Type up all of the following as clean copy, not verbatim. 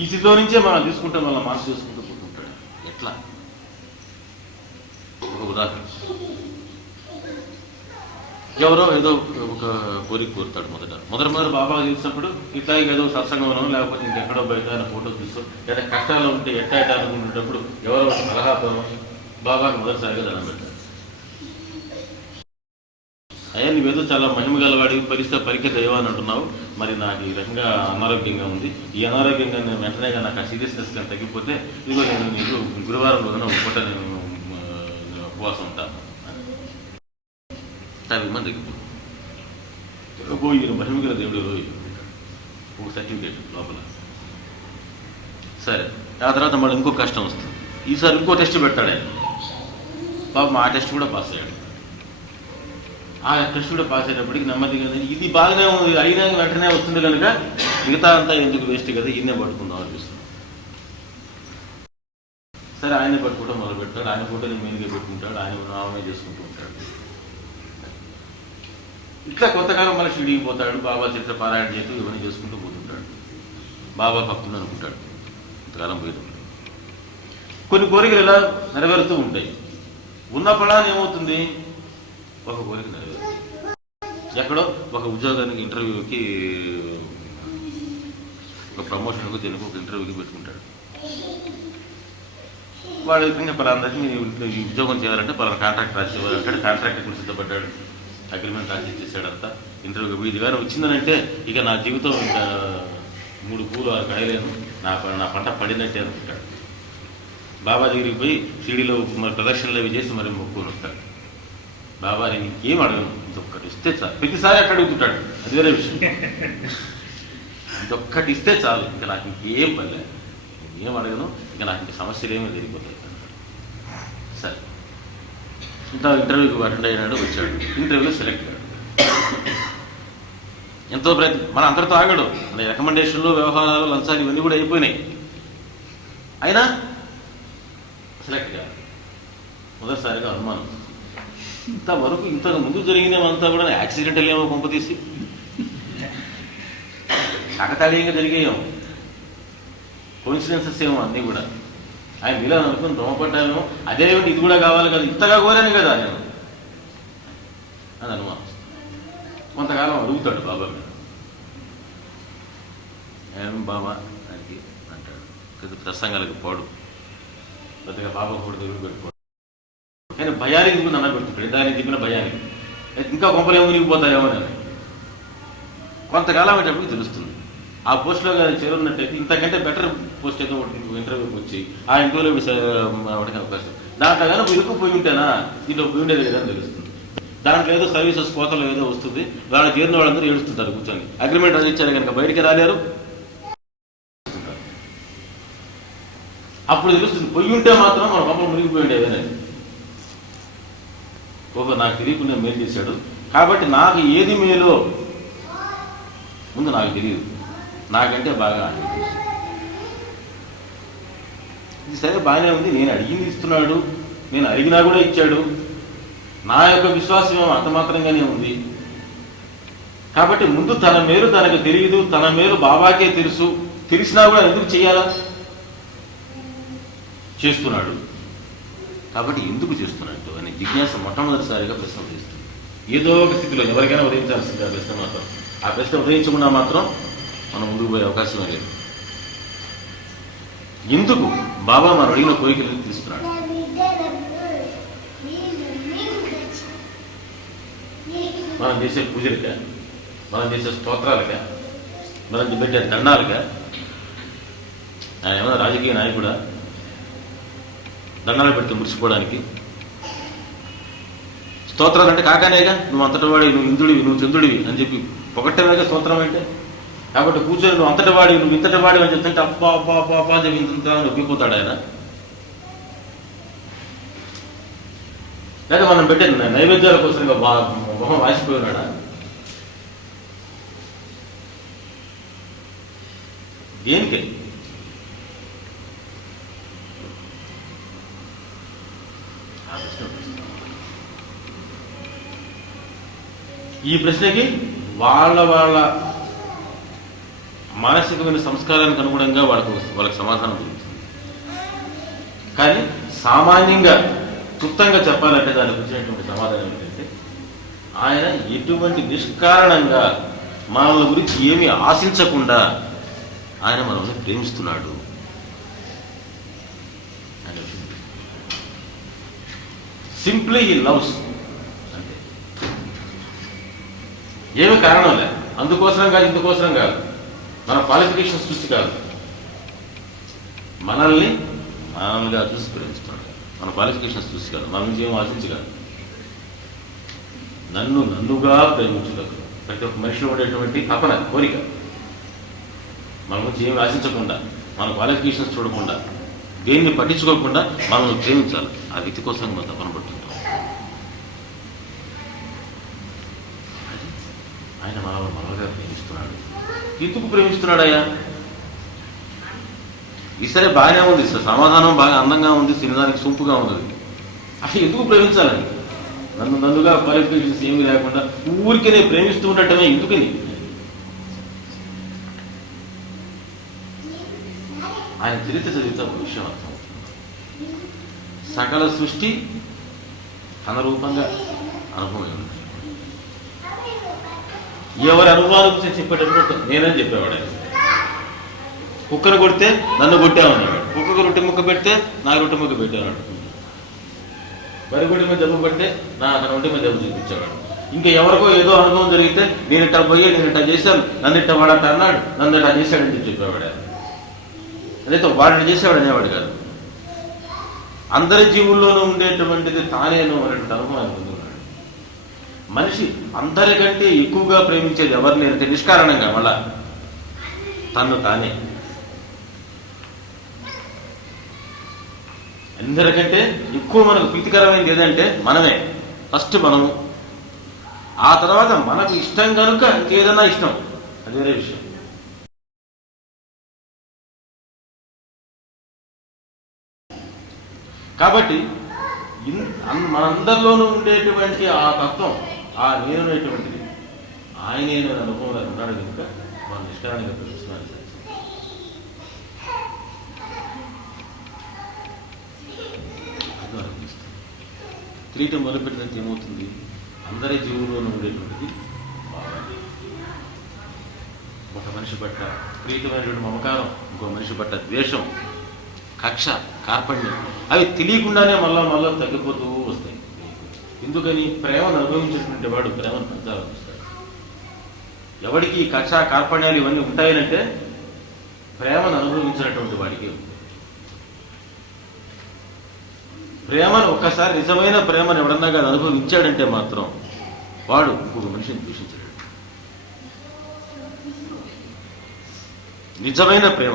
ఈ స్థితిలో నుంచే మనం తీసుకుంటే మళ్ళీ మనసు చేసుకుంటూ పోతుంటాడు. ఎట్లా? ఒక ఉదాహరణ, ఎవరో ఏదో ఒక కోరిక కోరుతాడు. మొదట బాబా చూసినప్పుడు ఇట్లా ఏదో సత్సంగంలో లేకపోతే ఇంకెక్కడో బయట ఫోటో తీస్తూ లేదా కష్టాలు ఉంటే ఎట్లా అనుకునేటప్పుడు ఎవరో సలహాతోనో బాబాకి మొదటిసారిగా దండం పెట్టాడు. అయ్యా నువ్వేదో చాలా మహిమ గలవాడి పరీక్ష దైవాన్ని అంటున్నావు, మరి నాకు ఈ రకంగా అనారోగ్యంగా ఉంది, ఈ అనారోగ్యంగా నేను వెంటనే నాకు ఆ సీరియస్నెస్ కానీ తగ్గిపోతే ఇదిగో నేను నీకు గురువారం రోజున ఒక పూట నేను ఉపవాసం ఉంటాను ఇమ్మని తగ్గిపోతుంది. ఈయన మహిమ గల దేవుడు ఒక సర్టిఫికేట్ లోపల. సరే, ఆ తర్వాత మళ్ళీ ఇంకో కష్టం వస్తుంది. ఈసారి ఇంకో టెస్ట్ పెడతాడు ఆయన. పాపం ఆ టెస్ట్ కూడా పాస్ అయ్యాడు. ఆ టెస్ట్ కూడా పాస్ అయ్యేటప్పటికి నెమ్మదిగా ఇది బాగానే ఉంది, అయినా వెంటనే వస్తుంది కనుక మిగతా అంతా ఎందుకు వేస్ట్ కదా, ఈయనే పట్టుకుందాం అనిపిస్తుంది. సరే, ఆయనే పట్టుకోవడం మొదలు పెడతాడు. ఆయన ఫోటోని మెయిన్గా పెట్టుకుంటాడు, ఆయన నామే చేసుకుంటూ ఉంటాడు. ఇట్లా కొంతకాలం మళ్ళీ షిరిడీకి పోతాడు, బాబా చిత్ర పారాయణ చేస్తూ ఇవన్నీ చేసుకుంటూ పోతుంటాడు. బాబా భక్తులు అనుకుంటాడు. ఇంతకాలం పోయి కొన్ని కోరికలు ఇలా నెరవేరుతూ ఉంటాయి. ఉన్న ఫలాన్ని ఏమవుతుంది, ఒక కోరిక నెరవేరుతుంది. ఎక్కడో ఒక ఉద్యోగానికి ఇంటర్వ్యూకి, ఒక ప్రమోషన్కు దేనికి ఒక ఇంటర్వ్యూకి పెట్టుకుంటాడు. వాడు విధంగా పలాందరికీ మీరు ఈ ఉద్యోగం చేయాలంటే పలానా కాంట్రాక్ట్ రాసి ఇవ్వాలంటాడు. కాంట్రాక్ట్ కూడా సిద్ధపడ్డాడు, అగ్రిమెంట్ రాసి చేశాడంతా. ఇంటర్వ్యూకి ఇది కానీ వచ్చిందనంటే ఇక నా జీవితం ఇంకా 3 పూలు కాయలేను, నా పంట పడినట్టే అనుకుంటాడు. బాబా దగ్గరికి పోయి షిరిడీలో మరి ప్రదర్శనలు అవి చేసి మరి మొక్కుని వస్తాడు. బాబా నేను ఇంకేం అడగను, ఇంకొక్కటి ఇస్తే చాలు. ప్రతిసారి అక్కడ అడుగుతుంటాడు, అది వేరే విషయం. ఇంకొక్కటి ఇస్తే చాలు, ఇంకా నాకు ఇంకేం పనిలేదు, ఏం అడగను, ఇంకా నాకు ఇంక సమస్యలు ఏమీ జరిగిపోతాయి. సరే, ఇంత ఇంటర్వ్యూకి అటెండ్ అయినాడు, వచ్చాడు. ఇంటర్వ్యూలో సెలెక్ట్ అయ్యాడు. ఎంతో ప్రయత్నం, మన అంతటితో ఆగాడు. మన రికమెండేషన్లు, వ్యవహారాలు, లంచాలు ఇవన్నీ కూడా అయిపోయినాయి. అయినా సెలెక్ట్ కాదు. మొదటిసారిగా అనుమానం. ఇంతవరకు ఇంతకు ముందు జరిగినవంతా కూడా యాక్సిడెంటల్ ఏమో పంపతీసి కాకతాళీయంగా జరిగేయేమో, కోయిన్సిడెన్సెస్ ఏమో అన్నీ కూడా. ఆయన ఇలా అనుకుని దొంగపడ్డామేమో, అదేమిటి ఇది కూడా కావాలి కదా, ఇంతగా కోరాను కదా నేను అని అనుమానం. కొంతకాలం అడుగుతాడు బాబా మీద. ఏం బాబా దానికి అంటాడు. పెద్ద ప్రసంగాలకు పోడు, పెద్దగా బాబా కూడా దగ్గర పెట్టుకోడు. కానీ భయానికి దిగు నన్న పెడుతుంటాడు. దానికి దిగిన భయానికి ఇంకా కొంపలేమో మునిగిపోతాయేమో అని. కొంతకాలం అయ్యేటప్పటికి తెలుస్తుంది. ఆ పోస్టులో కానీ చేరున్నట్టయితే ఇంతకంటే బెటర్ పోస్ట్ అయితే ఇంటర్వ్యూకి వచ్చి ఆ ఇంటర్వ్యూలో అవడానికి అవకాశం. దాంట్లో కానీ ఇరుక్కుపోయి ఉంటానా, దీంట్లో పోయి ఉండేది లేదని తెలుస్తుంది. దాంట్లో ఏదో సర్వీసెస్ కోతలు ఏదో వస్తుంది. వాళ్ళు చేరిన వాళ్ళందరూ ఏడుస్తుంటారు కూర్చొని. అగ్రిమెంట్ రాసిచ్చారు కనుక బయటికి రాలేరు. అప్పుడు తెలుస్తుంది పొయ్యి ఉంటే మాత్రం మన పంపలు మునిగిపోయి ఉండేదని. ఓహో, నాకు తెలియకుండా మేలు చేశాడు కాబట్టి నాకు ఏది మేలో ముందు నాకు తెలియదు, నాకంటే బాగా ఇది సరే బాగానే ఉంది, నేను అడిగింది ఇస్తున్నాడు, నేను అడిగినా కూడా ఇచ్చాడు, నా యొక్క విశ్వాసం ఏమో అంత మాత్రంగానే ఉంది. కాబట్టి ముందు తన మేలు తనకు తెలియదు, తన మేలు బాబాకే తెలుసు, తెలిసినా కూడా ఎందుకు చేయాలా, చేస్తున్నాడు కాబట్టి ఎందుకు చేస్తున్నట్టు అనే జిజ్ఞాస మొట్టమొదటిసారిగా ప్రశ్న ఉదయిస్తుంది. ఏదో ఒక స్థితిలో ఎవరికైనా ఉదయించాల్సింది ఆ ప్రశ్న మాత్రం. ఆ ప్రశ్న ఉదయించకుండా మాత్రం మనం ముందుకు పోయే అవకాశమే లేదు. ఎందుకు బాబా మనం అడిగిన కోరికలను తీస్తున్నాడు? మనం చేసే పూజలుగా, మనం చేసే స్తోత్రాలుగా, మనం పెట్టే దండాలుగా. ఆయన ఏమన్నా రాజకీయ నాయకుడా దండాలు పెడితే మురిసిపోవడానికి? స్తోత్రాలు అంటే కాకానేగా, నువ్వు అంతటి వాడివి, నువ్వు ఇంద్రుడివి, నువ్వు చంద్రుడివి అని చెప్పి పొగట్టేవేగా స్తోత్రం అంటే. కాబట్టి కూర్చొని నువ్వు అంతటి వాడివి, నువ్వు ఇంతటి వాడివి అని చెప్తుంటే అప్పా అప్పా అప్పా అప్పా అని చెప్పి ఇంత నొప్పిపోతాడు ఆయన. లేక మనం పెట్టే నైవేద్యాల కోసం మొహం వాసిపోయినాడా? దేనికే? ఈ ప్రశ్నకి వాళ్ళ మానసికమైన సంస్కారానికి అనుగుణంగా వాళ్ళకి సమాధానం దొరుకుతుంది. కానీ సామాన్యంగా క్లుప్తంగా చెప్పాలంటే దానికి వచ్చినటువంటి సమాధానం ఏంటంటే, ఆయన ఎటువంటి నిష్కారణంగా మనల గురించి ఏమీ ఆశించకుండా ఆయన మనల్ని ప్రేమిస్తున్నాడు. సింప్లీ హీ లవ్స్, అంటే ఏమి కారణం లేదు, అందుకోసం కాదు ఇందుకోసం కాదు, మన క్వాలిఫికేషన్స్ చూసి కాదు, మనల్ని మానవులుగా చూసి ప్రేమిస్తున్నాడు. మన క్వాలిఫికేషన్స్ చూసి కాదు, మన నుంచి ఏం ఆశించి కాదు. నన్నుగా ప్రేమించగలరు ప్రతి ఒక్క మనిషిలో ఉండేటువంటి తపన, కోరిక, మన నుంచి ఏమి ఆశించకుండా, మన క్వాలిఫికేషన్స్ చూడకుండా, దేన్ని పట్టించుకోకుండా మనల్ని ప్రేమించాలి. ఆ వ్యక్తి కోసం మనం తపన పడుతుంటాం. ఆయన మనలుగా ప్రేమిస్తున్నాడు. ఎందుకు ప్రేమిస్తున్నాడయ్యా? సరే బాగానే ఉంది, సమాధానం బాగా అందంగా ఉంది, తినడానికి సొంపుగా ఉంది. అసలు ఎందుకు ప్రేమించాలని? నన్నుగా క్వాలిఫికేషన్స్ ఏమీ లేకుండా ఊరికే ప్రేమిస్తూ ఉండటమే ఎందుకని? ఆయన చరిత్ర చదివితే ఒక విషయం అర్థం. సకల సృష్టి తన రూపంగా అనుభవం ఉంది. ఎవరి అనుభవాల గురించి చెప్పేటప్పుడు నేనని చెప్పేవాడు. ఆయన కుక్కను కొడితే నన్ను కొట్టామన్నాడు, కుక్కకు రొట్టె ముక్క పెడితే నాకు రొట్టె ముక్క పెట్టాడు, వరి గుడి మీద దెబ్బ పడితే తన ఒంటి మీద దెబ్బ చూపించేవాడు. ఇంకా ఎవరికో ఏదో అనుభవం జరిగితే నేను ఇట్టా పోయి నేను ఇట్టా చేశాను, నన్ను ఇట్టా వాడట అన్నాడు, నన్ను ఇట్టా చేశాడని చెప్పేవాడు. అదైతే వాడిని చేసేవాడు అనేవాడు కాదు. అందరి జీవుల్లోనూ ఉండేటువంటిది తానేను అనేటువంటి అనుభవాన్ని పొందుతున్నాడు. మనిషి అందరికంటే ఎక్కువగా ప్రేమించేది ఎవరిని అంటే నిష్కారణంగా మళ్ళా తన్ను తానే. అందరికంటే ఎక్కువ మనకు ప్రీతికరమైనది ఏదంటే మనమే. ఫస్ట్ మనము, ఆ తర్వాత మనకు ఇష్టం కనుక ఇంకేదన్నా ఇష్టం, అది వేరే విషయం. కాబట్టి మనందరిలోనూ ఉండేటువంటి ఆ తత్వం, ఆ నేననేటువంటిది ఆయనే అనుభవంలో ఉన్నాడు కనుక మనం నిష్కారణంగా ప్రేమిస్తున్నాను. తెలియటం మొదలుపెట్టినంత ఏమవుతుంది? అందరి జీవుల్లోనూ ఉండేటువంటిది బాగుంది. ఒక మనిషి పట్ల ప్రీతమైనటువంటి మమకారం, ఇంకో మనిషి పట్ల ద్వేషం, కక్ష, కార్పణ్యం, అవి తెలియకుండానే మళ్ళా తగ్గిపోతూ వస్తాయి. ఎందుకని? ప్రేమను అనుభవించేటువంటి వాడు ప్రేమను పెంచాలనిపిస్తాడు. ఎవడికి కక్ష, కార్పణ్యాలు ఇవన్నీ ఉంటాయనంటే ప్రేమను అనుభవించినటువంటి వాడికి. ప్రేమను ఒక్కసారి, నిజమైన ప్రేమను ఎవడన్నా కానీ అనుభవించాడంటే మాత్రం వాడు ఇంకొక మనిషిని దూషించాడు. నిజమైన ప్రేమ,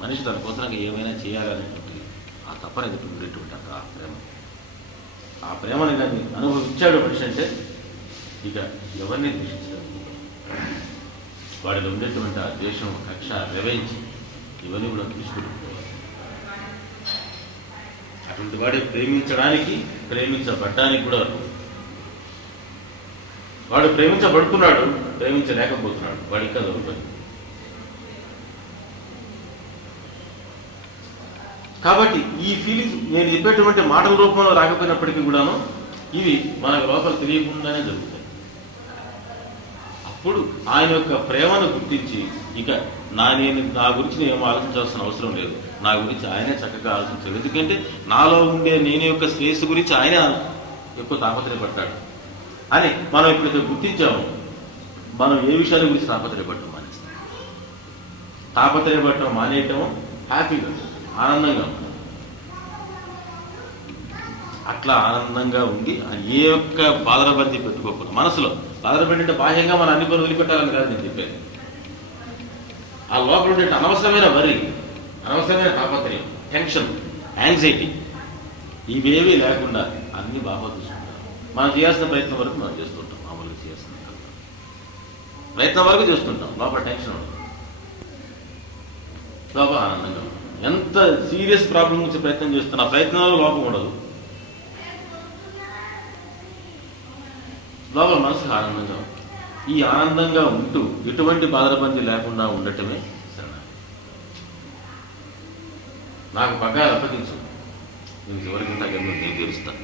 మనిషి తన కోసంగా ఏమైనా చేయాలనేటువంటిది ఆ తపన ఎదుటి ఉండేటువంటి ఆ ప్రేమను కానీ అనుభవించాడు మనిషి అంటే ఇక ఎవరిని దూషించాడు. వాడిలో ఉండేటువంటి ఆ ద్వేషం, కక్ష, రెవెంజ్ ఇవన్నీ కూడా తీసుకుంటుపోవాలి. అటువంటి వాడే ప్రేమించడానికి, ప్రేమించబడ్డానికి కూడా. వాడు ప్రేమించబడుతున్నాడు, ప్రేమించలేకపోతున్నాడు, వాడు ఇంకా దొరుకుతుంది. కాబట్టి ఈ ఫీలింగ్స్ నేను చెప్పేటువంటి మాటల రూపంలో రాకపోయినప్పటికీ కూడాను ఇవి మనకు లోపల తెలియకుండానే జరుగుతాయి. అప్పుడు ఆయన యొక్క ప్రేమను గుర్తించి ఇక నా గురించి నేను ఆలోచించాల్సిన అవసరం లేదు, నా గురించి ఆయనే చక్కగా ఆలోచించాడు. ఎందుకంటే నాలో ఉండే నేను యొక్క శ్రేయస్సు గురించి ఆయనే ఎక్కువ తాపత్రయపడ్డాడు అని మనం ఎప్పుడైతే గుర్తించామో మనం ఏ విషయాల గురించి తాపత్రయపడటం మానేస్తాం. తాపత్రయపడటం మానేయటం హ్యాపీగా, ఆనందంగా ఉంటుంది. అట్లా ఆనందంగా ఉండి ఏ ఒక్క బాధరబంది పెట్టుకోకుండా, మనసులో బాధరబంది అంటే బాహ్యంగా మనం అన్ని పనులు వదిలిపెట్టాలని కాదు నేను చెప్పేది. ఆ లోపల ఉండే అనవసరమైన వరి, అనవసరమైన తాపత్రయం, టెన్షన్, యాంగ్జైటీ ఇవేవీ లేకుండా అన్ని బాగా చూసుకుంటాం. మనం చేయాల్సిన ప్రయత్నం వరకు మనం చేస్తుంటాం. మామూలుగా చేయాల్సిన ప్రయత్నం వరకు చేస్తుంటాం. లోపల టెన్షన్ ఉండదు, లోపల ఆనందంగా ఉంటుంది. ఎంత సీరియస్ ప్రాబ్లం నుంచి ప్రయత్నం చేస్తున్నా ప్రయత్నంలో లోపం ఉండదు, లోపల మనసుకు ఆనందంగా ఉంటుంది. ఈ ఆనందంగా ఉంటూ ఎటువంటి బాధరబంది లేకుండా ఉండటమే శరణాగతి. నాకు పగ్గాలు అప్పగించు, నేను చివరికి నాకు నేను తీరుస్తాను.